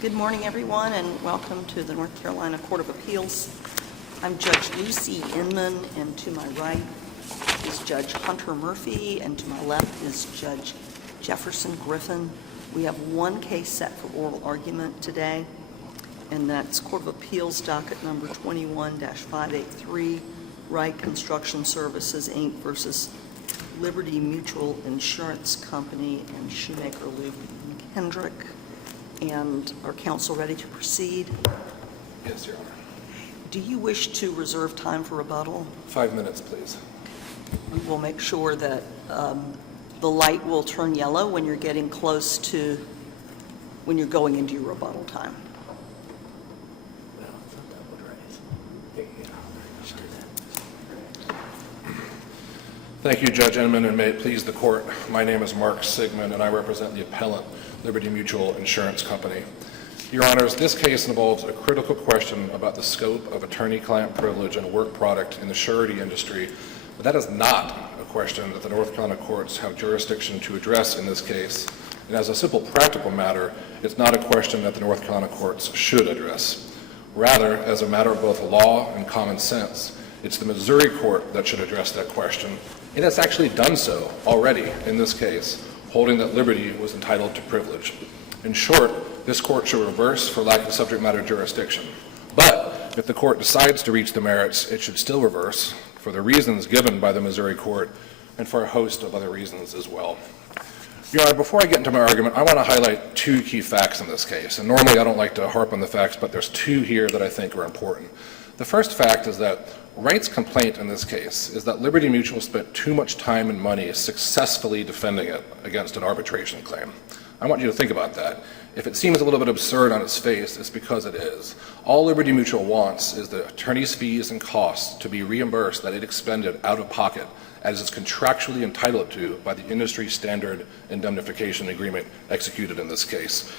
Good morning, everyone, and welcome to the North Carolina Court of Appeals. I'm Judge Lucy Inman, and to my right is Judge Hunter Murphy, and to my left is Judge Jefferson Griffin. We have one case set for oral argument today, and that's Court of Appeals docket number 21-583, Wright Construction Services, Inc. versus Liberty Mutual Insurance Company and Shoemaker Luke Kendrick. And are counsel ready to proceed? Yes, Your Honor. Do you wish to reserve time for rebuttal? 5 minutes, please. We will make sure that the light will turn yellow when you're getting close to, when you're going into your rebuttal time. Thank you, Judge Inman, and may it please the court. My name is Mark Sigmund, and I represent the appellant, Liberty Mutual Insurance Company. Your Honors, this case involves a critical question about the scope of attorney-client privilege and work product in the surety industry, but that is not a question that the North Carolina courts have jurisdiction to address in this case. And as a simple practical matter, it's not a question that the North Carolina courts should address. Rather, as a matter of both law and common sense, it's the Missouri court that should address that question, and it's actually done so already in this case, holding that Liberty was entitled to privilege. In short, this court should reverse for lack of subject matter jurisdiction. But if the court decides to reach the merits, it should still reverse for the reasons given by the Missouri court and for a host of other reasons as well. Your Honor, before I get into my argument, I want to highlight two key facts in this case. And normally I don't like to harp on the facts, but there's two here that I think are important. The first fact is that Wright's complaint in this case is that Liberty Mutual spent too much time and money successfully defending it against an arbitration claim. I want you to think about that. If it seems a little bit absurd on its face, it's because it is. All Liberty Mutual wants is the attorney's fees and costs to be reimbursed that it expended out of pocket, as it's contractually entitled to by the industry standard indemnification agreement executed in this case.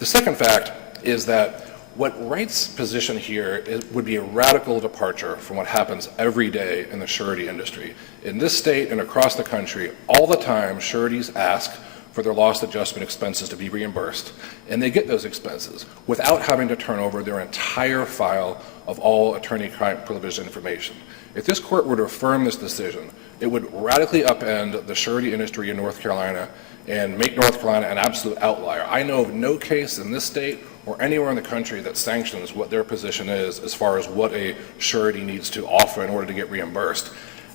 The second fact is that what Wright's position here would be a radical departure from what happens every day in the surety industry. In this state and across the country, all the time, sureties ask for their loss adjustment expenses to be reimbursed, and they get those expenses without having to turn over their entire file of all attorney-client privilege information. If this court were to affirm this decision, it would radically upend the surety industry in North Carolina and make North Carolina an absolute outlier. I know of no case in this state or anywhere in the country that sanctions what their position is as far as what a surety needs to offer in order to get reimbursed.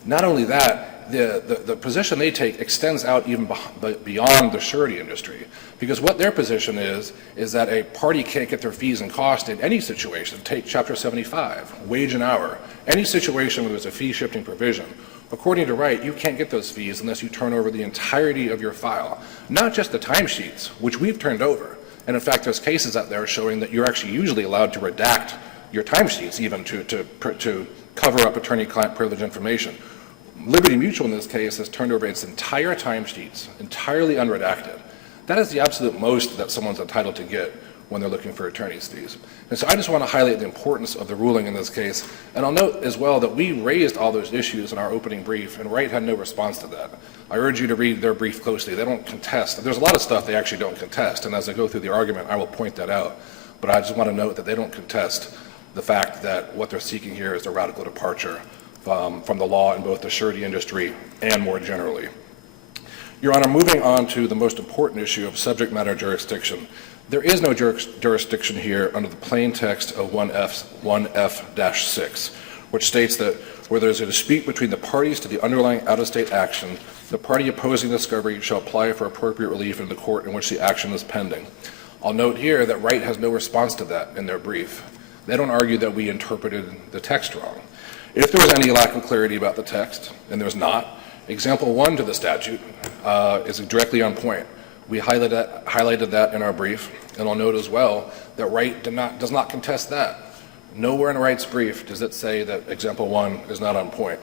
Not only that, the position they take extends out even beyond the surety industry, because what their position is that a party can't get their fees and costs in any situation. Take Chapter 75, wage and hour, any situation where there's a fee shifting provision. According to Wright, you can't get those fees unless you turn over the entirety of your file, not just the timesheets, which we've turned over. And in fact, there's cases out there showing that you're actually usually allowed to redact your timesheets even to cover up attorney-client privilege information. Liberty Mutual in this case has turned over its entire timesheets, entirely unredacted. That is the absolute most that someone's entitled to get when they're looking for attorney's fees. And so I just want to highlight the importance of the ruling in this case. And I'll note as well that we raised all those issues in our opening brief, and Wright had no response to that. I urge you to read their brief closely. They don't contest. There's a lot of stuff they actually don't contest, and as I go through the argument, I will point that out. But I just want to note that they don't contest the fact that what they're seeking here is a radical departure from the law in both the surety industry and more generally. Your Honor, moving on to the most important issue of subject matter jurisdiction, there is no jurisdiction here under the plain text of 1F-6, which states that where there is a dispute between the parties to the underlying out-of-state action, the party opposing discovery shall apply for appropriate relief in the court in which the action is pending. I'll note here that Wright has no response to that in their brief. They don't argue that we interpreted the text wrong. If there was any lack of clarity about the text, and there's not, example 1 to the statute is directly on point. We highlighted that in our brief, and I'll note as well that Wright does not contest that. Nowhere in Wright's brief does it say that example 1 is not on point.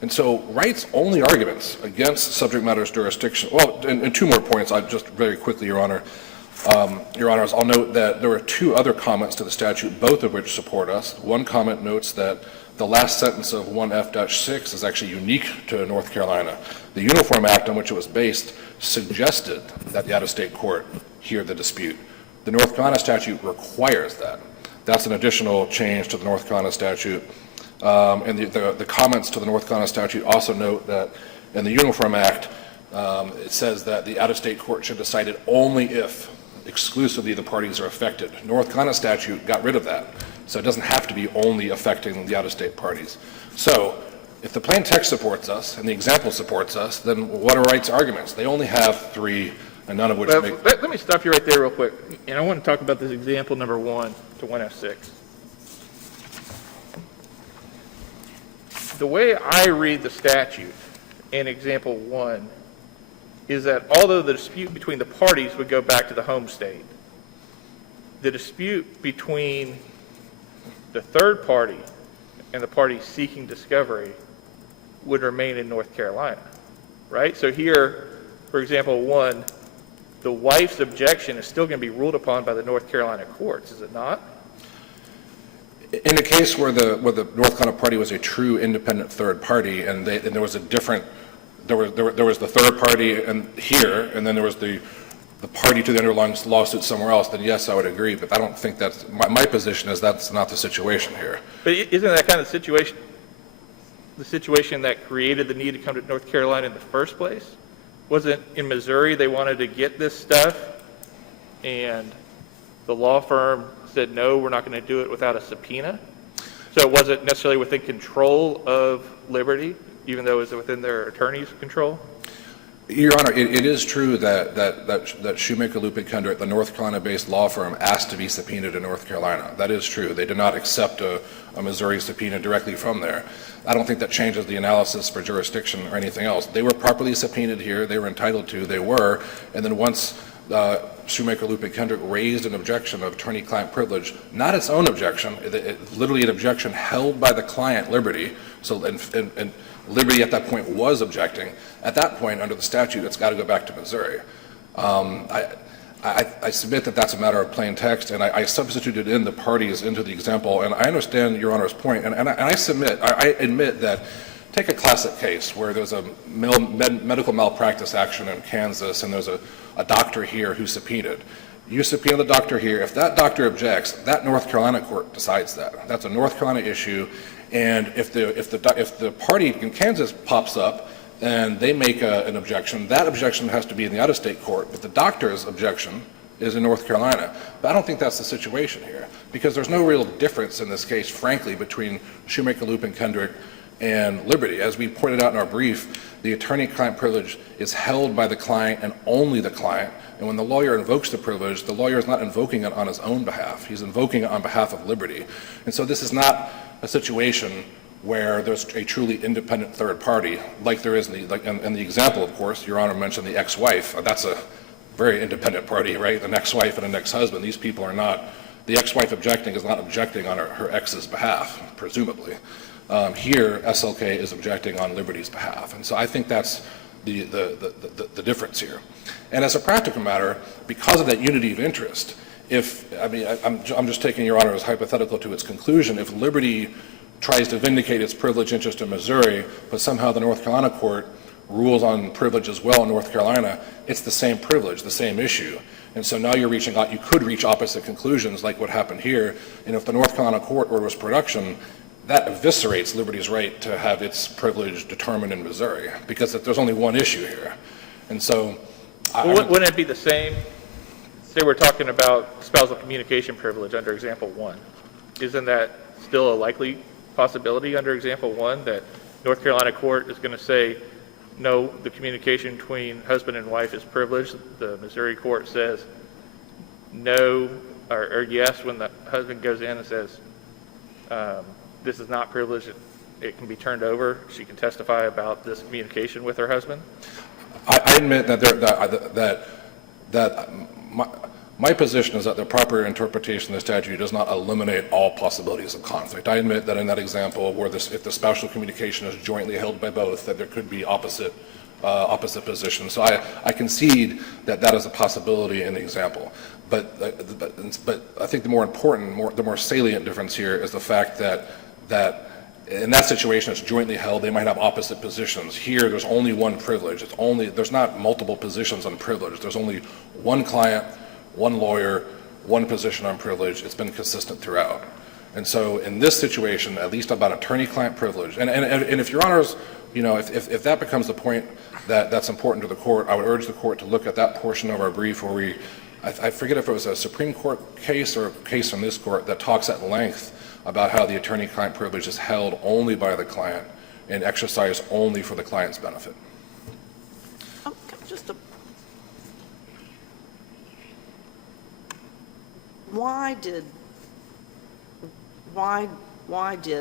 And so Wright's only arguments against subject matter's jurisdiction, well, and two more points, I just very quickly, Your Honor. Your Honors, I'll note that there are two other comments to the statute, both of which support us. One comment notes that the last sentence of 1F-6 is actually unique to North Carolina. The Uniform Act on which it was based suggested that the out-of-state court hear the dispute. The North Carolina statute requires that. That's an additional change to the North Carolina statute. And the comments to the North Carolina statute also note that in the Uniform Act, it says that the out-of-state court should decide it only if exclusively the parties are affected. North Carolina statute got rid of that, so it doesn't have to be only affecting the out-of-state parties. So if the plain text supports us and the example supports us, then what are Wright's arguments? They only have 3, and none of which make... Let me stop you right there real quick, and I want to talk about this example number 1 to 1F6. The way I read the statute in example 1 is that although the dispute between the parties would go back to the home state, the dispute between the third party and the party seeking discovery would remain in North Carolina, right? So here, for example 1, the wife's objection is still going to be ruled upon by the North Carolina courts, is it not? In a case where the North Carolina party was a true independent third party, and there was a different, there was the third party here, and then there was the party to the underlying lawsuit somewhere else, then yes, I would agree. But I don't think that's my position. Is that's not the situation here. But isn't that kind of situation the situation that created the need to come to North Carolina in the first place? Wasn't in Missouri they wanted to get this stuff, and the law firm said, no, we're not going to do it without a subpoena? So it wasn't necessarily within control of Liberty, even though it was within their attorney's control? Your Honor, it is true that Shoemaker, Lupe, Contr, the North Carolina-based law firm, asked to be subpoenaed in North Carolina. That is true. They did not accept a Missouri subpoena directly from there. I don't think that changes the analysis for jurisdiction or anything else. They were properly subpoenaed here. They were entitled to. They were. And then once Shoemaker, Lupe, Contr raised an objection of attorney-client privilege, not its own objection, literally an objection held by the client, Liberty. So, and Liberty at that point was objecting. At that point, under the statute, it's got to go back to Missouri. I submit that that's a matter of plain text, and I substituted in the parties into the example, and I understand Your Honor's point, and I admit that, take a classic case where there's a medical malpractice action in Kansas, and there's a doctor here who's subpoenaed. You subpoena the doctor here. If that doctor objects, that North Carolina court decides that. That's a North Carolina issue. And if the party in Kansas pops up and they make an objection, that objection has to be in the out-of-state court, but the doctor's objection is in North Carolina. But I don't think that's the situation here, because there's no real difference in this case, frankly, between Shoemaker, Lupe, and Contr and Liberty. As we pointed out in our brief, the attorney-client privilege is held by the client and only the client. And when the lawyer invokes the privilege, the lawyer is not invoking it on his own behalf. He's invoking it on behalf of Liberty. And so this is not a situation where there's a truly independent third party, like there is in the example, of course. Your Honor mentioned the ex-wife. That's a very independent party, right? An ex-wife and an ex-husband. These people are not, the ex-wife objecting is not objecting on her ex's behalf, presumably. Here, SLK is objecting on Liberty's behalf. And so I think that's the difference here. And as a practical matter, because of that unity of interest, I'm just taking Your Honor's hypothetical to its conclusion, if Liberty tries to vindicate its privilege interest in Missouri, but somehow the North Carolina court rules on privilege as well in North Carolina, it's the same privilege, the same issue. And so now you're reaching out, you could reach opposite conclusions like what happened here. And if the North Carolina court orders production, that eviscerates Liberty's right to have its privilege determined in Missouri, because there's only one issue here. And so... wouldn't it be the same? Say we're talking about spousal communication privilege under example 1. Isn't that still a likely possibility under example 1 that North Carolina court is going to say, no, the communication between husband and wife is privileged? The Missouri court says no or yes when the husband goes in and says, this is not privileged, it can be turned over, she can testify about this communication with her husband? I admit that my position is that the proper interpretation of the statute does not eliminate all possibilities of conflict. I admit that in that example where if the spousal communication is jointly held by both, that there could be opposite positions. So I concede that that is a possibility in the example. But I think the more important, the more salient difference here is the fact that in that situation it's jointly held, they might have opposite positions. Here there's only one privilege. There's not multiple positions on privilege. There's only one client, one lawyer, one position on privilege. It's been consistent throughout. And so in this situation, at least about attorney-client privilege, and if Your Honors, if that becomes the point that's important to the court, I would urge the court to look at that portion of our brief where I forget if it was a Supreme Court case or a case from this court that talks at length about how the attorney-client privilege is held only by the client and exercised only for the client's benefit. Why did,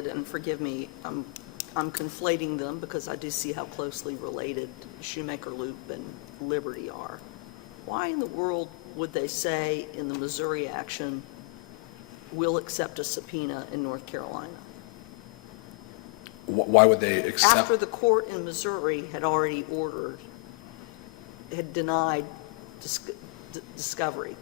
and forgive me, I'm conflating them because I do see how closely related Shoemaker Loop and Liberty are. Why in the world would they say in the Missouri action, we'll accept a subpoena in North Carolina? Why would they accept? After the court in Missouri had already had denied discovery.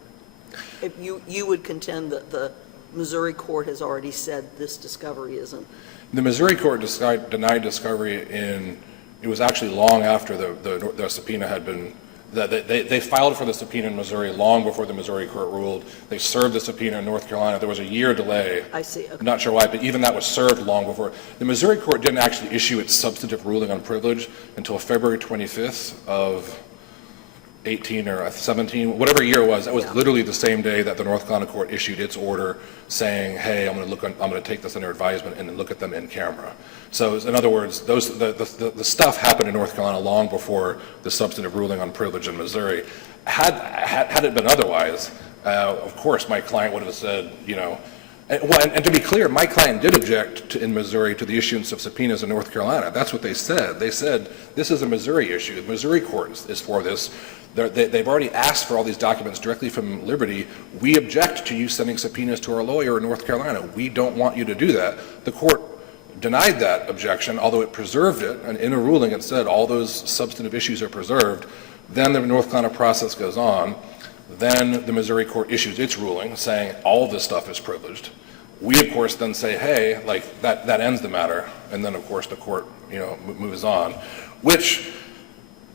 If you would contend that the Missouri court has already said this discovery isn't. The Missouri court denied discovery it was actually long after the subpoena had been, they filed for the subpoena in Missouri long before the Missouri court ruled. They served the subpoena in North Carolina. There was a year delay. I see. Okay. I'm not sure why, but even that was served long before. The Missouri court didn't actually issue its substantive ruling on privilege until February 25th of 18 or 17, whatever year it was. That was literally the same day that the North Carolina court issued its order saying, hey, I'm going to take this under advisement and then look at them in camera. So in other words, the stuff happened in North Carolina long before the substantive ruling on privilege in Missouri. Had it been otherwise, of course my client would have said, and to be clear, my client did object in Missouri to the issuance of subpoenas in North Carolina. That's what they said. They said, this is a Missouri issue. The Missouri court is for this. They've already asked for all these documents directly from Liberty. We object to you sending subpoenas to our lawyer in North Carolina. We don't want you to do that. The court denied that objection, although it preserved it, and in a ruling it said all those substantive issues are preserved. Then the North Carolina process goes on. Then the Missouri court issues its ruling saying all this stuff is privileged. We, of course, then say, hey, like that ends the matter. And then, of course, the court, moves on, which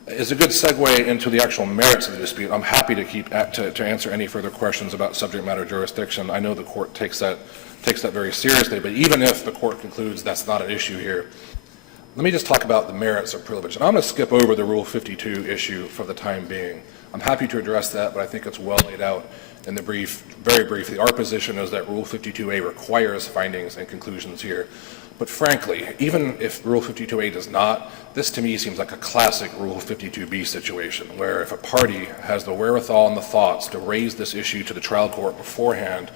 is a good segue into the actual merits of the dispute. I'm happy to answer any further questions about subject matter jurisdiction. I know the court takes that very seriously, but even if the court concludes that's not an issue here, let me just talk about the merits of privilege. And I'm going to skip over the Rule 52 issue for the time being. I'm happy to address that, but I think it's well laid out in the brief. Very briefly, our position is that Rule 52A requires findings and conclusions here. But frankly, even if Rule 52A does not, this to me seems like a classic Rule 52B situation, where if a party has the wherewithal and the thoughts to raise this issue to the trial court beforehand,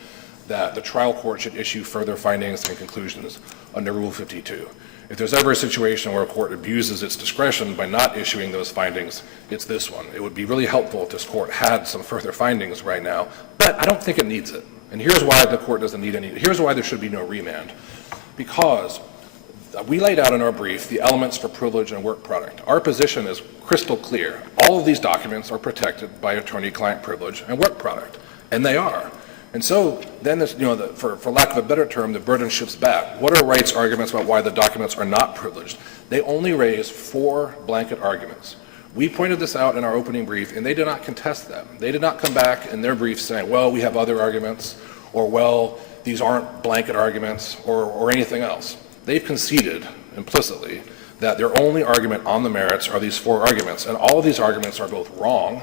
that the trial court should issue further findings and conclusions under Rule 52. If there's ever a situation where a court abuses its discretion by not issuing those findings, it's this one. It would be really helpful if this court had some further findings right now, but I don't think it needs it. And here's why the court doesn't need any. Here's why there should be no remand. Because we laid out in our brief the elements for privilege and work product. Our position is crystal clear. All of these documents are protected by attorney-client privilege and work product, and they are. And so then, this, for lack of a better term, the burden shifts back. What are Wright's arguments about why the documents are not privileged? They only raise 4 blanket arguments. We pointed this out in our opening brief, and they did not contest them. They did not come back in their brief saying, well, we have other arguments, or well, these aren't blanket arguments, or anything else. They've conceded implicitly that their only argument on the merits are these 4 arguments, and all of these arguments are both wrong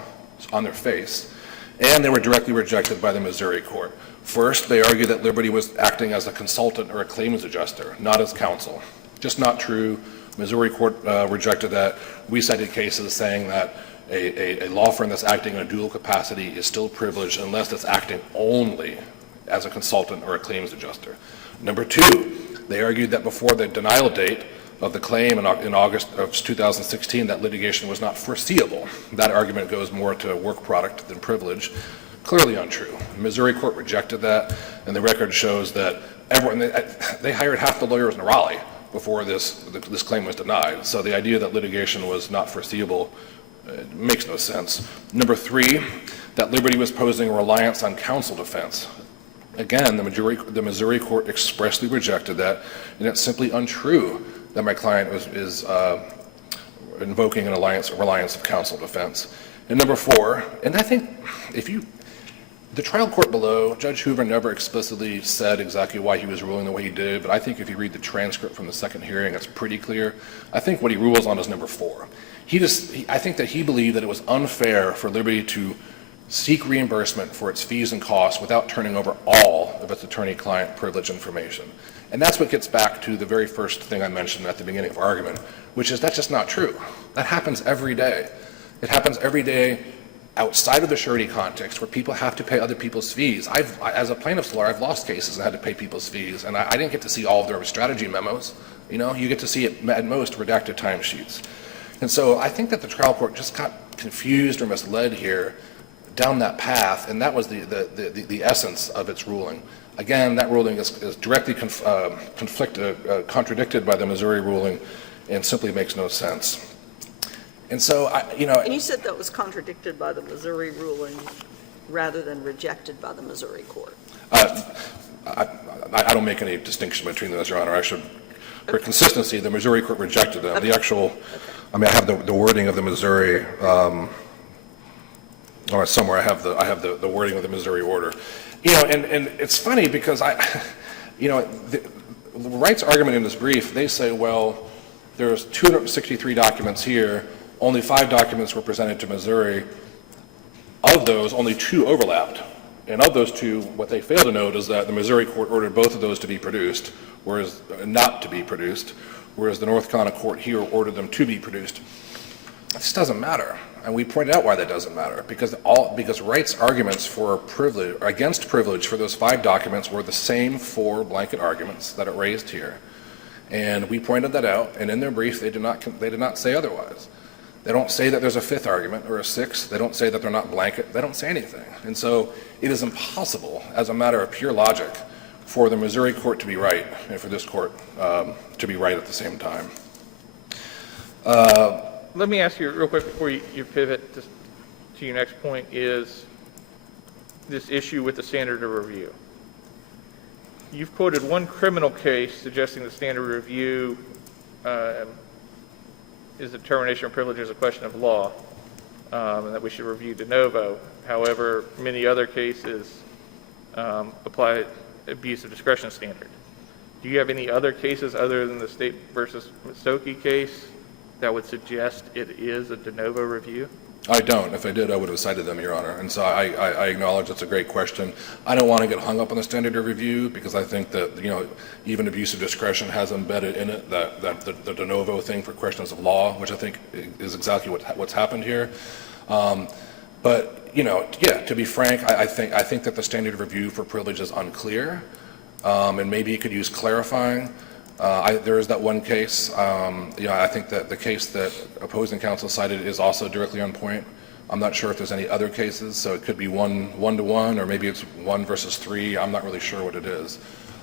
on their face, and they were directly rejected by the Missouri court. First, they argue that Liberty was acting as a consultant or a claims adjuster, not as counsel. Just not true. Missouri court rejected that. We cited cases saying that a law firm that's acting in a dual capacity is still privileged unless it's acting only as a consultant or a claims adjuster. Number 2, they argued that before the denial date of the claim in August of 2016, that litigation was not foreseeable. That argument goes more to work product than privilege. Clearly untrue. The Missouri court rejected that, and the record shows that they hired half the lawyers in Raleigh before this claim was denied. So the idea that litigation was not foreseeable makes no sense. Number 3, that Liberty was posing a reliance on counsel defense. Again, the Missouri court expressly rejected that, and it's simply untrue that my client is invoking a reliance of counsel defense. And number 4, and I think The trial court below, Judge Hoover never explicitly said exactly why he was ruling the way he did, but I think if you read the transcript from the second hearing, it's pretty clear. I think what he rules on is number 4. I think that he believed that it was unfair for Liberty to seek reimbursement for its fees and costs without turning over all of its attorney-client privilege information. And that's what gets back to the very first thing I mentioned at the beginning of our argument, which is that's just not true. That happens every day. It happens every day outside of the surety context where people have to pay other people's fees. As a plaintiff's lawyer, I've lost cases and had to pay people's fees, and I didn't get to see all of their strategy memos. You know, you get to see at most redacted timesheets. And so I think that the trial court just got confused or misled here down that path, and that was the essence of its ruling. Again, that ruling is directly contradicted by the Missouri ruling and simply makes no sense. And so, And you said that was contradicted by the Missouri ruling rather than rejected by the Missouri court. I don't make any distinction between those, Your Honor. I should, for consistency, the Missouri court rejected them. The actual, I mean, I have the wording of the Missouri, or somewhere I have the wording of the Missouri order. And it's funny because Wright's argument in this brief, they say, well, there's 263 documents here, only 5 documents were presented to Missouri. Of those, only 2 overlapped. And of those 2, what they fail to note is that the Missouri court ordered both of those to be produced, whereas not to be produced, whereas the North Carolina court here ordered them to be produced. This doesn't matter. And we pointed out why that doesn't matter, because Wright's arguments for privilege, against privilege for those 5 documents were the same 4 blanket arguments that it raised here. And we pointed that out, and in their brief, they did not say otherwise. They don't say that there's a 5th argument or a 6th. They don't say that they're not blanket. They don't say anything. And so it is impossible, as a matter of pure logic, for the Missouri court to be right and for this court to be right at the same time. Let me ask you real quick before you pivot to your next point, is this issue with the standard of review. You've quoted one criminal case suggesting the standard of review is the determination of privilege as a question of law, and that we should review de novo. However, many other cases apply abuse of discretion standard. Do you have any other cases other than the State versus Stokke case that would suggest it is a de novo review? I don't. If I did, I would have cited them, Your Honor. And so I acknowledge it's a great question. I don't want to get hung up on the standard of review because I think that, even abuse of discretion has embedded in it that the de novo thing for questions of law, which I think is exactly what's happened here. But, to be frank, I think that the standard of review for privilege is unclear, and maybe you could use clarifying. There is that one case. I think that the case that opposing counsel cited is also directly on point. I'm not sure if there's any other cases, so it could be 1-to-1, or maybe it's 1 versus 3. I'm not really sure what it is.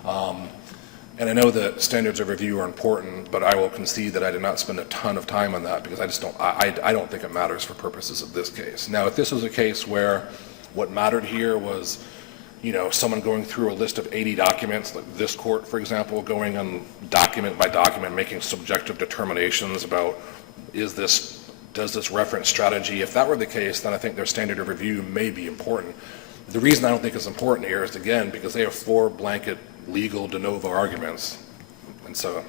And I know that standards of review are important, but I will concede that I did not spend a ton of time on that because I don't think it matters for purposes of this case. Now, if this was a case where what mattered here was someone going through a list of 80 documents, like this court, for example, going on document by document, making subjective determinations about does this reference strategy. If that were the case, then I think their standard of review may be important. The reason I don't think it's important here is, again, because they have 4 blanket legal de novo arguments. And so.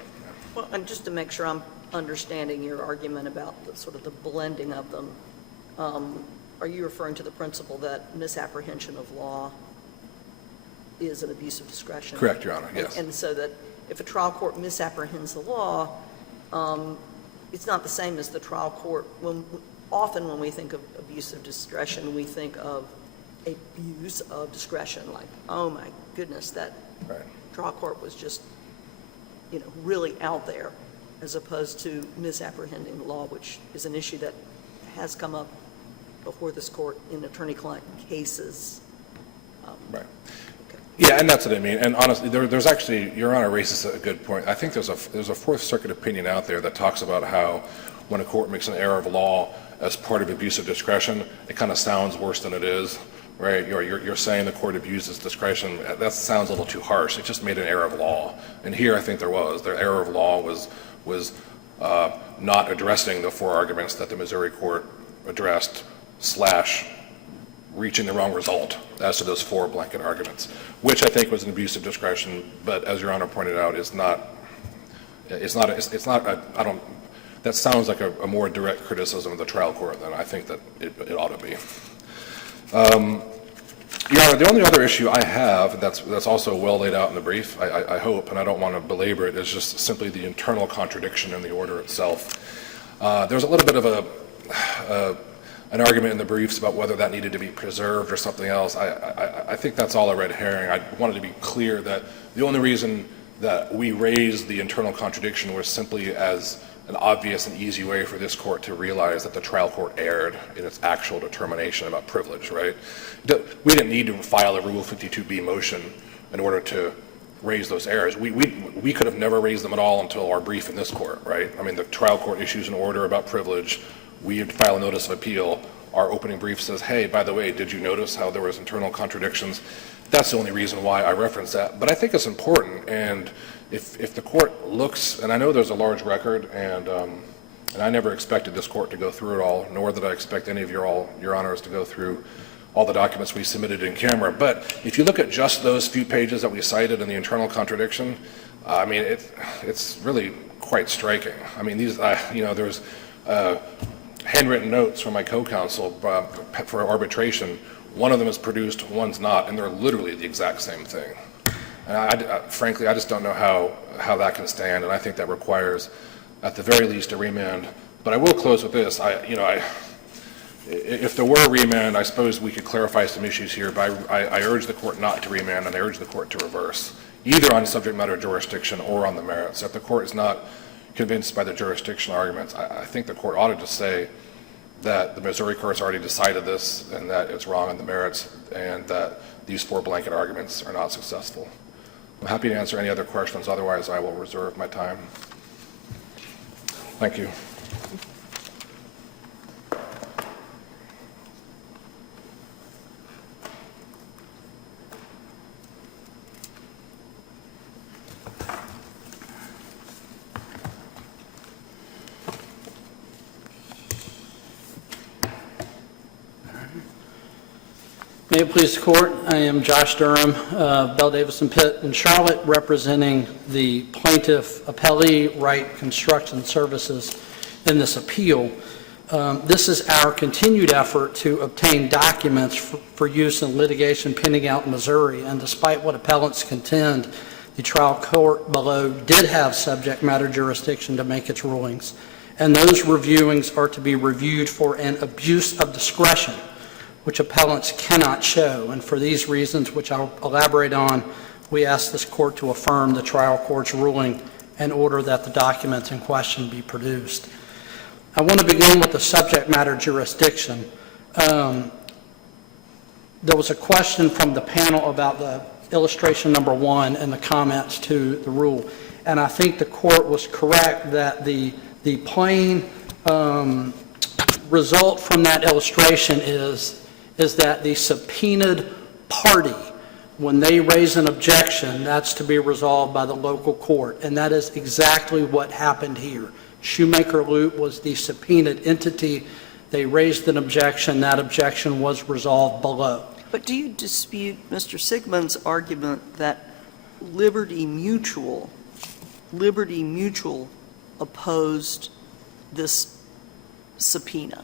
Well, and just to make sure I'm understanding your argument about the blending of them, are you referring to the principle that misapprehension of law is an abuse of discretion? Correct, Your Honor, yes. And so that if a trial court misapprehends the law, it's not the same as the trial court. Often when we think of abuse of discretion, we think of abuse of discretion, like, oh my goodness, that Right. trial court was just, really out there, as opposed to misapprehending the law, which is an issue that has come up before this court in attorney-client cases. Right. Yeah, and that's what I mean. And honestly, there's actually, Your Honor raises a good point. I think there's a Fourth Circuit opinion out there that talks about how when a court makes an error of law as part of abuse of discretion, it kind of sounds worse than it is, right? You're saying the court abuses discretion. That sounds a little too harsh. It just made an error of law. And here I think there was. The error of law was not addressing the 4 arguments that the Missouri court addressed / reaching the wrong result as to those 4 blanket arguments, which I think was an abuse of discretion, but as Your Honor pointed out, that sounds like a more direct criticism of the trial court than I think that it ought to be. Your Honor, the only other issue I have that's also well laid out in the brief, I hope, and I don't want to belabor it, is just simply the internal contradiction in the order itself. There's a little bit of an argument in the briefs about whether that needed to be preserved or something else. I think that's all a red herring. I wanted to be clear that the only reason that we raised the internal contradiction was simply as an obvious and easy way for this court to realize that the trial court erred in its actual determination about privilege, right? We didn't need to file a Rule 52B motion in order to raise those errors. We could have never raised them at all until our brief in this court, right? I mean, the trial court issues an order about privilege. We would file a notice of appeal. Our opening brief says, hey, by the way, did you notice how there was internal contradictions? That's the only reason why I reference that. But I think it's important, and if the court looks, and I know there's a large record, and I never expected this court to go through it all, nor did I expect any of your honors to go through all the documents we submitted in camera. But if you look at just those few pages that we cited in the internal contradiction, I mean, it's really quite striking. I mean, there's handwritten notes from my co-counsel for arbitration. One of them is produced, one's not, and they're literally the exact same thing. And frankly, I just don't know how that can stand, and I think that requires, at the very least, a remand. But I will close with this. If there were a remand, I suppose we could clarify some issues here, but I urge the court not to remand, and I urge the court to reverse, either on subject matter jurisdiction or on the merits. If the court is not convinced by the jurisdictional arguments, I think the court ought to just say that the Missouri court's already decided this and that it's wrong on the merits and that these 4 blanket arguments are not successful. I'm happy to answer any other questions. Otherwise, I will reserve my time. Thank you. May it please the court, I am Josh Durham, Bell Davis and Pitt in Charlotte, representing the plaintiff appellee, Wright Construction Services, in this appeal. This is our continued effort to obtain documents for use in litigation pending out in Missouri, and despite what appellants contend, the trial court below did have subject matter jurisdiction to make its rulings, and those reviewings are to be reviewed for an abuse of discretion, which appellants cannot show. And for these reasons, which I'll elaborate on, we ask this court to affirm the trial court's ruling and order that the documents in question be produced. I want to begin with the subject matter jurisdiction. There was a question from the panel about the illustration number 1 and the comments to the rule. And I think the court was correct that the plain result from that illustration is that the subpoenaed party, when they raise an objection, that's to be resolved by the local court. And that is exactly what happened here. Shoemaker Loop was the subpoenaed entity. They raised an objection. That objection was resolved below. But do you dispute Mr. Sigmund's argument that Liberty Mutual opposed this subpoena?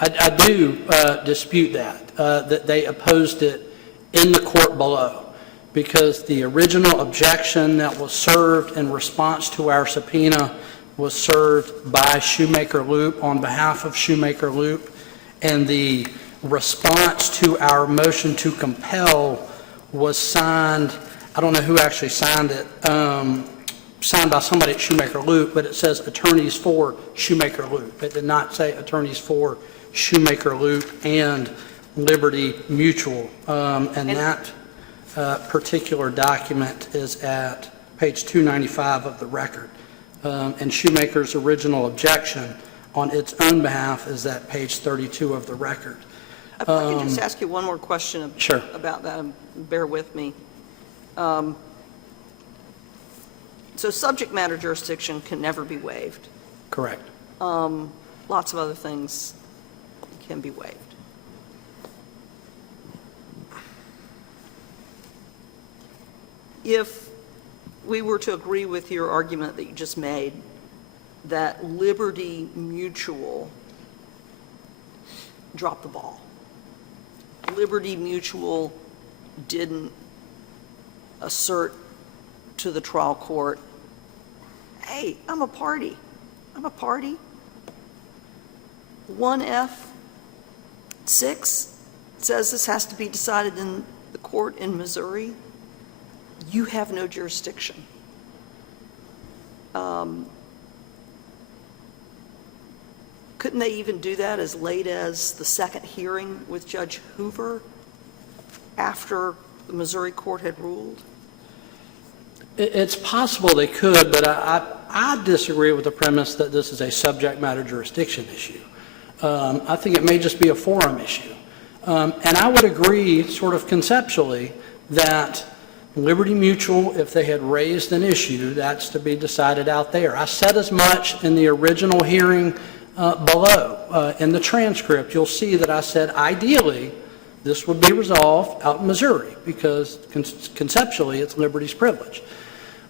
I do dispute that they opposed it in the court below, because the original objection that was served in response to our subpoena was served by Shoemaker Loop on behalf of Shoemaker Loop, and the response to our motion to compel was signed, I don't know who actually signed it, signed by somebody at Shoemaker Loop, but it says attorneys for Shoemaker Loop. It did not say attorneys for Shoemaker Loop and Liberty Mutual. And that particular document is at page 295 of the record. And Shoemaker's original objection on its own behalf is at page 32 of the record. If I could just ask you one more question Sure. about that, and bear with me. So subject matter jurisdiction can never be waived. Correct. Lots of other things can be waived. if we were to agree with your argument that you just made, that Liberty Mutual dropped the ball. Liberty Mutual didn't assert to the trial court, hey, I'm a party. 1F6 says this has to be decided in the court in Missouri. You have no jurisdiction. Couldn't they even do that as late as the second hearing with Judge Hoover after the Missouri court had ruled? It's possible they could, but I disagree with the premise that this is a subject matter jurisdiction issue. I think it may just be a forum issue. And I would agree, sort of conceptually, that Liberty Mutual, if they had raised an issue, that's to be decided out there. I said as much in the original hearing below. In the transcript, you'll see that I said, ideally, this would be resolved out in Missouri, because conceptually, it's Liberty's privilege.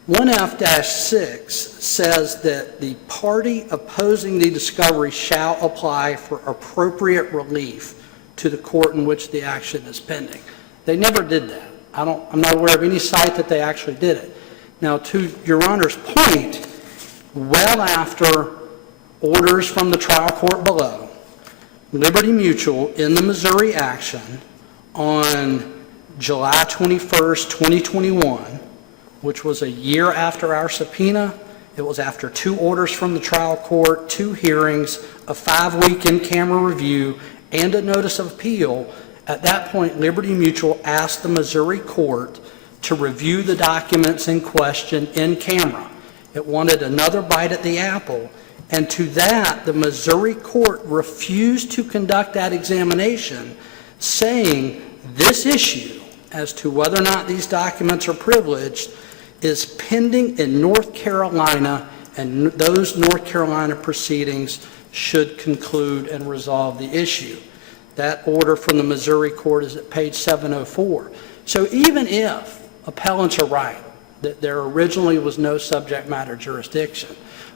1F-6 says that the party opposing the discovery shall apply for appropriate relief to the court in which the action is pending. They never did that. I'm not aware of any site that they actually did it. Now, to Your Honor's point, well after orders from the trial court below, Liberty Mutual in the Missouri action on July 21st, 2021, which was a year after our subpoena. It was after 2 orders from the trial court, 2 hearings, a 5-week in-camera review, and a notice of appeal. At that point, Liberty Mutual asked the Missouri court to review the documents in question in camera. It wanted another bite at the apple, and to that, the Missouri court refused to conduct that examination, saying this issue as to whether or not these documents are privileged is pending in North Carolina, and those North Carolina proceedings should conclude and resolve the issue. That order from the Missouri court is at page 704. So even if appellants are right, that there originally was no subject matter jurisdiction,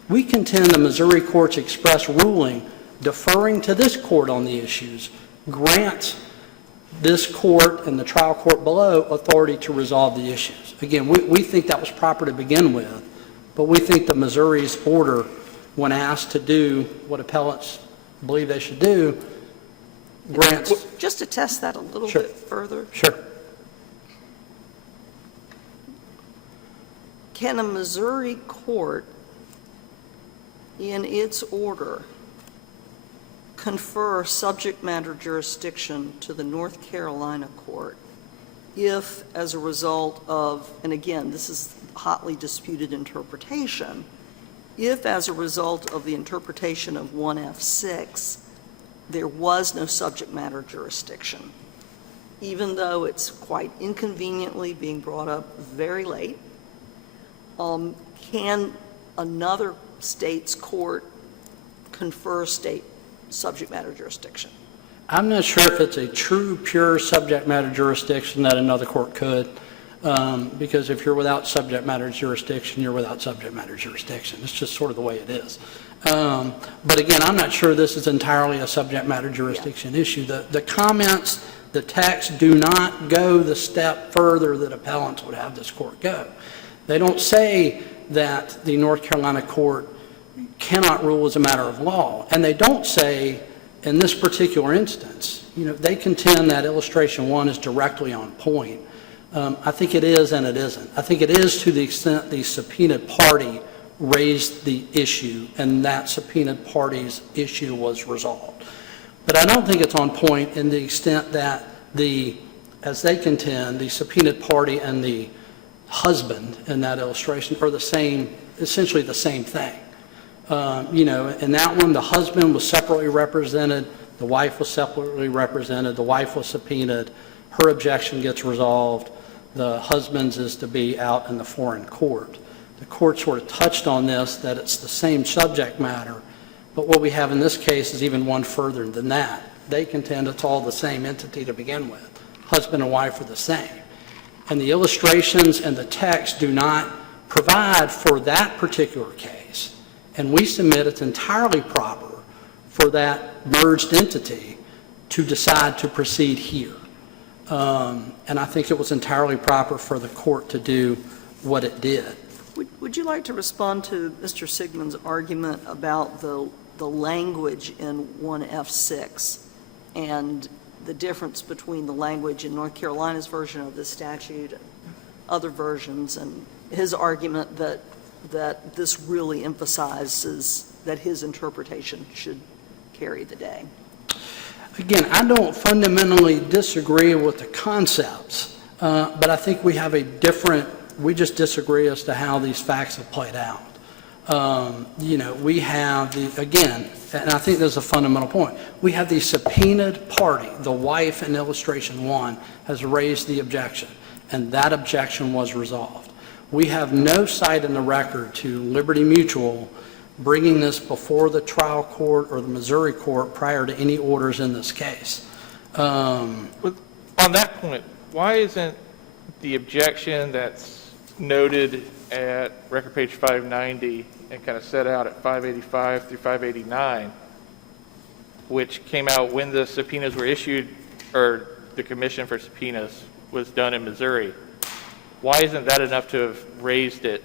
we contend the Missouri court's express ruling deferring to this court on the issues grants this court and the trial court below authority to resolve the issues. Again, we think that was proper to begin with, but we think the Missouri's order, when asked to do what appellants believe they should do, grants. Just to test that a little Sure. bit further, Sure. can a Missouri court, in its order, confer subject matter jurisdiction to the North Carolina court if, as a result of, and again, this is hotly disputed interpretation, if as a result of the interpretation of 1F6, there was no subject matter jurisdiction, even though it's quite inconveniently being brought up very late, can another state's court confer state subject matter jurisdiction? I'm not sure if it's a true, pure subject matter jurisdiction that another court could, because if you're without subject matter jurisdiction, you're without subject matter jurisdiction. It's just sort of the way it is. But again, I'm not sure this is entirely a subject matter jurisdiction issue. The comments, the text do not go the step further that appellants would have this court go. They don't say that the North Carolina court cannot rule as a matter of law, and they don't say in this particular instance, they contend that illustration 1 is directly on point. I think it is and it isn't. I think it is to the extent the subpoenaed party raised the issue and that subpoenaed party's issue was resolved. But I don't think it's on point in the extent that as they contend, the subpoenaed party and the husband in that illustration are essentially the same thing. In that one, the husband was separately represented, the wife was separately represented, the wife was subpoenaed, her objection gets resolved, the husband's is to be out in the foreign court. The court sort of touched on this, that it's the same subject matter, but what we have in this case is even one further than that. They contend it's all the same entity to begin with. Husband and wife are the same. and the illustrations and the text do not provide for that particular case, and we submit it's entirely proper for that merged entity to decide to proceed here. And I think it was entirely proper for the court to do what it did. Would you like to respond to Mr. Sigmund's argument about the language in 1F6 and the difference between the language in North Carolina's version of the statute and other versions, and his argument that this really emphasizes that his interpretation should carry the day? Again, I don't fundamentally disagree with the concepts, but I think we have we just disagree as to how these facts have played out. We have again, and I think there's a fundamental point, we have the subpoenaed party, the wife in illustration 1, has raised the objection, and that objection was resolved. We have no cite in the record to Liberty Mutual bringing this before the trial court or the Missouri court prior to any orders in this case. On that point, why isn't the objection that's noted at record page 590 and kind of set out at 585 through 589, which came out when the subpoenas were issued, or the commission for subpoenas was done in Missouri, why isn't that enough to have raised it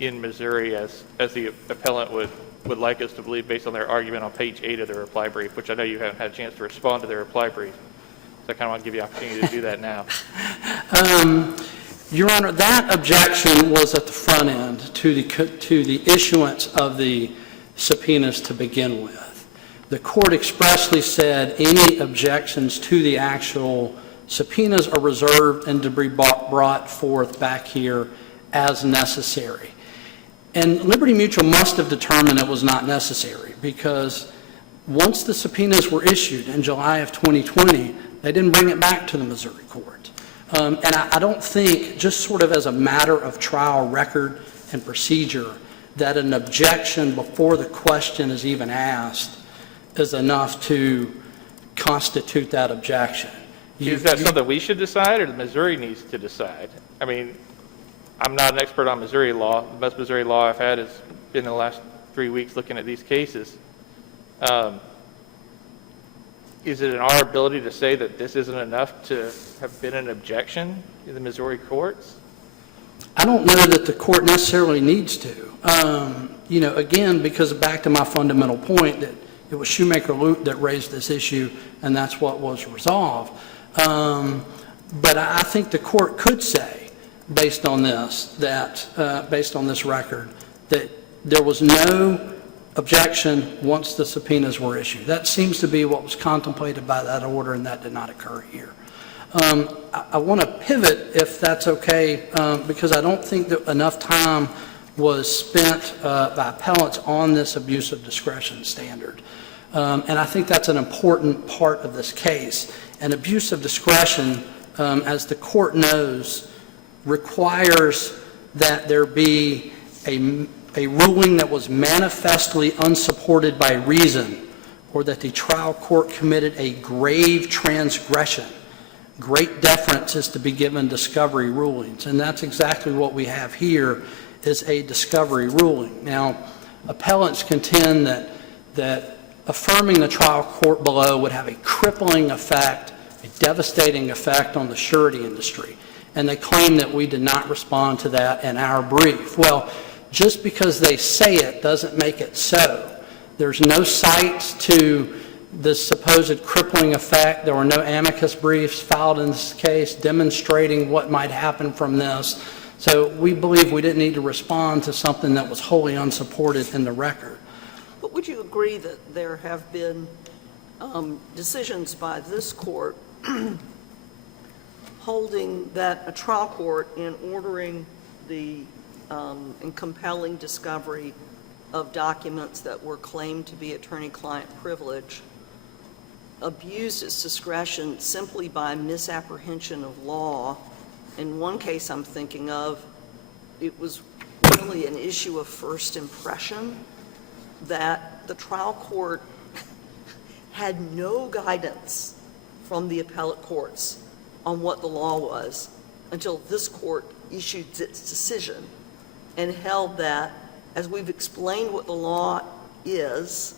in Missouri as the appellant would like us to believe based on their argument on page 8 of their reply brief, which I know you haven't had a chance to respond to their reply brief. So I kind of want to give you the opportunity to do that now. Your Honor, that objection was at the front end to the issuance of the subpoenas to begin with. The court expressly said any objections to the actual subpoenas are reserved and to be brought forth back here as necessary. And Liberty Mutual must have determined it was not necessary, because once the subpoenas were issued in July of 2020, they didn't bring it back to the Missouri court. And I don't think, just sort of as a matter of trial record and procedure, that an objection before the question is even asked is enough to constitute that objection. Is that something we should decide, or the Missouri needs to decide? I mean, I'm not an expert on Missouri law. The best Missouri law I've had has been in the last 3 weeks looking at these cases. Is it in our ability to say that this isn't enough to have been an objection in the Missouri courts? I don't know that the court necessarily needs to. Again, because back to my fundamental point that it was Shoemaker-Lute that raised this issue, and that's what was resolved. But I think the court could say, based on this, based on this record, that there was no objection once the subpoenas were issued. That seems to be what was contemplated by that order, and that did not occur here. I want to pivot, if that's okay, because I don't think that enough time was spent by appellants on this abuse of discretion standard. And I think that's an important part of this case. And abuse of discretion, as the court knows, requires that there be a ruling that was manifestly unsupported by reason, or that the trial court committed a grave transgression. Great deference is to be given discovery rulings, and that's exactly what we have here, is a discovery ruling. Now, appellants contend that affirming the trial court below would have a crippling effect, a devastating effect on the surety industry, and they claim that we did not respond to that in our brief. Well, just because they say it doesn't make it so. There's no cites to this supposed crippling effect. There were no amicus briefs filed in this case demonstrating what might happen from this. So we believe we didn't need to respond to something that was wholly unsupported in the record. But would you agree that there have been decisions by this court holding that a trial court, in ordering the and compelling discovery of documents that were claimed to be attorney-client privilege, abused its discretion simply by misapprehension of law? In one case I'm thinking of, it was really an issue of first impression, that the trial court had no guidance from the appellate courts on what the law was, until this court issued its decision and held that, as we've explained what the law is,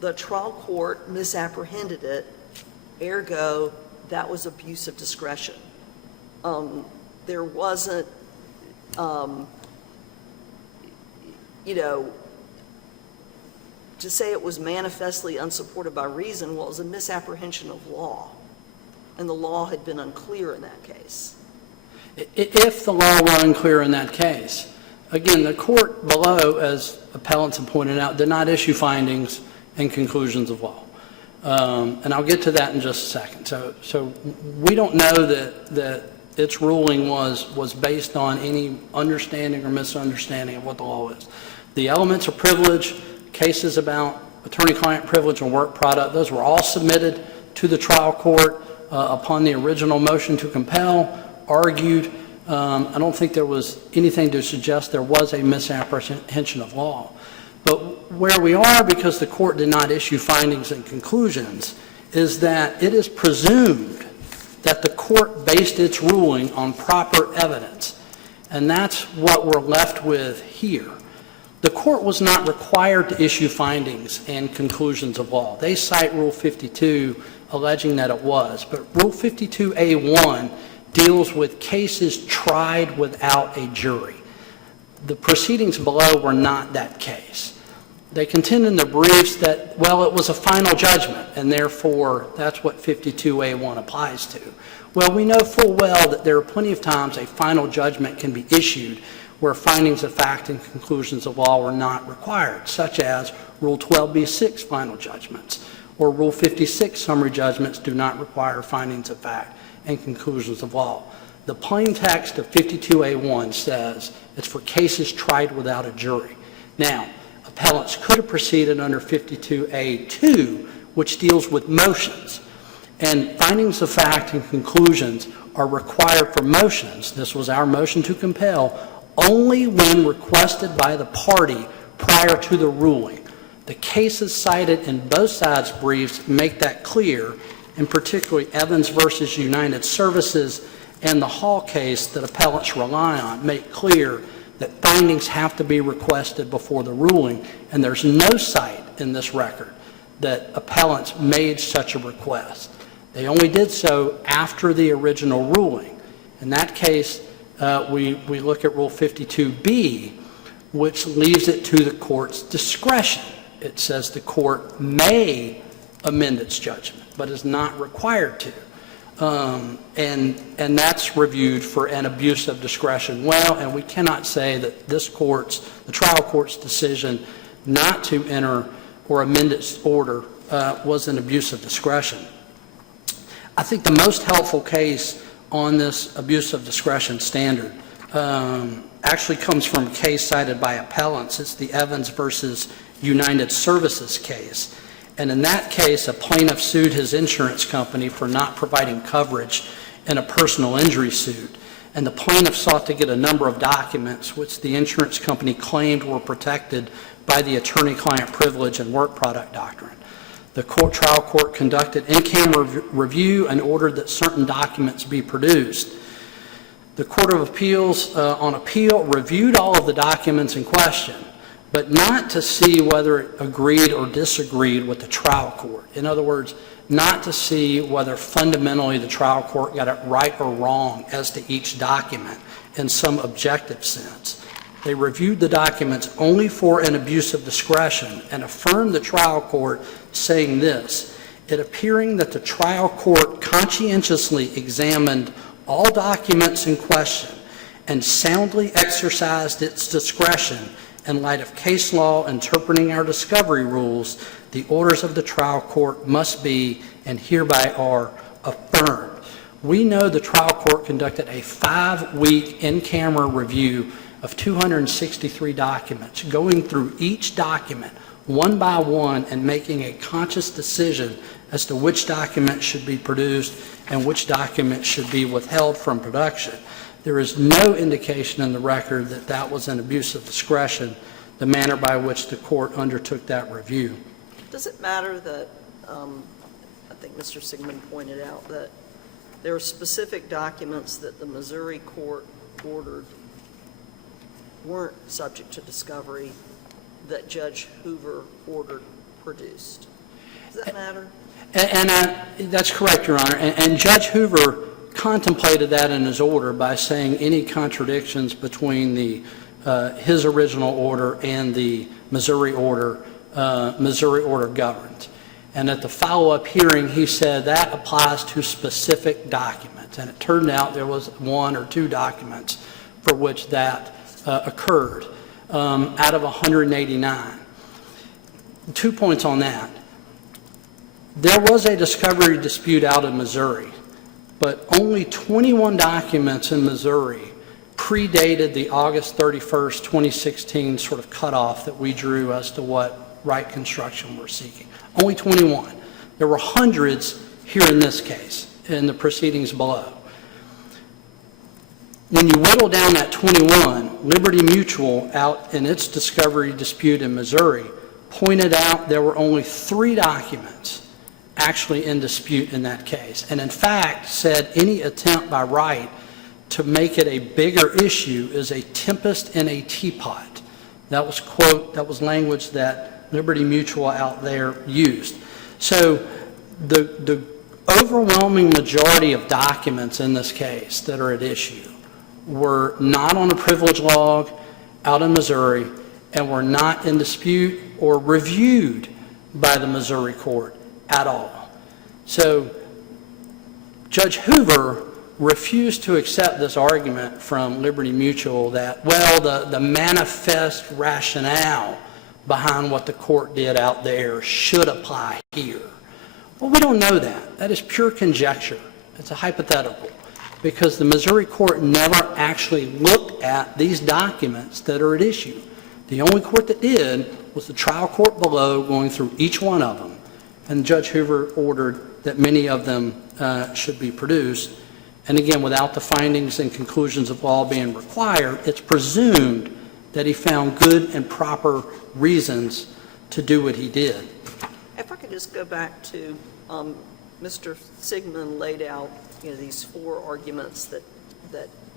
the trial court misapprehended it, ergo, that was abuse of discretion. There wasn't, to say it was manifestly unsupported by reason, well, it was a misapprehension of law, and the law had been unclear in that case. If the law were unclear in that case, again, the court below, as appellants have pointed out, did not issue findings and conclusions of law. And I'll get to that in just a second. So we don't know that its ruling was based on any understanding or misunderstanding of what the law is. The elements of privilege, cases about attorney-client privilege and work product, those were all submitted to the trial court upon the original motion to compel, argued. I don't think there was anything to suggest there was a misapprehension of law. But where we are, because the court did not issue findings and conclusions, is that it is presumed that the court based its ruling on proper evidence. And that's what we're left with here. The court was not required to issue findings and conclusions of law. They cite Rule 52 alleging that it was, but Rule 52A1 deals with cases tried without a jury. The proceedings below were not that case. They contend in the briefs that, well, it was a final judgment, and therefore that's what 52A1 applies to. Well, we know full well that there are plenty of times a final judgment can be issued where findings of fact and conclusions of law were not required, such as Rule 12b-6 final judgments, or Rule 56 summary judgments do not require findings of fact and conclusions of law. The plain text of 52A1 says it's for cases tried without a jury. Now, appellants could have proceeded under 52A2, which deals with motions. And findings of fact and conclusions are required for motions. This was our motion to compel, only when requested by the party prior to the ruling. The cases cited in both sides' briefs make that clear, and particularly Evans versus United Services and the Hall case that appellants rely on make clear that findings have to be requested before the ruling, and there's no cite in this record that appellants made such a request. They only did so after the original ruling. In that case, we look at Rule 52B, which leaves it to the court's discretion. It says the court may amend its judgment, but is not required to. And that's reviewed for an abuse of discretion. Well, and we cannot say that the trial court's decision not to enter or amend its order was an abuse of discretion. I think the most helpful case on this abuse of discretion standard actually comes from a case cited by appellants. It's the Evans versus United Services case. And in that case, a plaintiff sued his insurance company for not providing coverage in a personal injury suit. And the plaintiff sought to get a number of documents which the insurance company claimed were protected by the attorney-client privilege and work product doctrine. The trial court conducted in-camera review and ordered that certain documents be produced. The Court of Appeals on appeal reviewed all of the documents in question, but not to see whether it agreed or disagreed with the trial court. In other words, not to see whether fundamentally the trial court got it right or wrong as to each document in some objective sense. They reviewed the documents only for an abuse of discretion and affirmed the trial court saying this: it appearing that the trial court conscientiously examined all documents in question and soundly exercised its discretion in light of case law interpreting our discovery rules, the orders of the trial court must be and hereby are affirmed. We know the trial court conducted a 5-week in-camera review of 263 documents, going through each document one by one and making a conscious decision as to which document should be produced and which document should be withheld from production. There is no indication in the record that that was an abuse of discretion, the manner by which the court undertook that review. Does it matter that, I think Mr. Sigmund pointed out that there are specific documents that the Missouri court ordered weren't subject to discovery that Judge Hoover ordered produced. Does that matter? That's correct, Your Honor. And Judge Hoover contemplated that in his order by saying any contradictions between his original order and the Missouri order governed. And at the follow-up hearing, he said that applies to specific documents. And it turned out there was 1 or 2 documents for which that occurred out of 189. 2 points on that. There was a discovery dispute out in Missouri, but only 21 documents in Missouri predated the August 31st, 2016 sort of cutoff that we drew as to what Wright Construction were seeking. Only 21. There were hundreds here in this case, in the proceedings below. When you whittle down that 21, Liberty Mutual, out in its discovery dispute in Missouri, pointed out there were only 3 documents actually in dispute in that case, and in fact said any attempt by Wright to make it a bigger issue is a tempest in a teapot. That was quote, that was language that Liberty Mutual out there used. So the overwhelming majority of documents in this case that are at issue were not on a privilege log out in Missouri and were not in dispute or reviewed by the Missouri court at all. So Judge Hoover refused to accept this argument from Liberty Mutual that, well, the manifest rationale behind what the court did out there should apply here. Well, we don't know that. That is pure conjecture. It's a hypothetical, because the Missouri court never actually looked at these documents that are at issue. The only court that did was the trial court below, going through each one of them, and Judge Hoover ordered that many of them should be produced. And again, without the findings and conclusions of law being required, it's presumed that he found good and proper reasons to do what he did. If I could just go back to Mr. Sigmund laid out, these 4 arguments that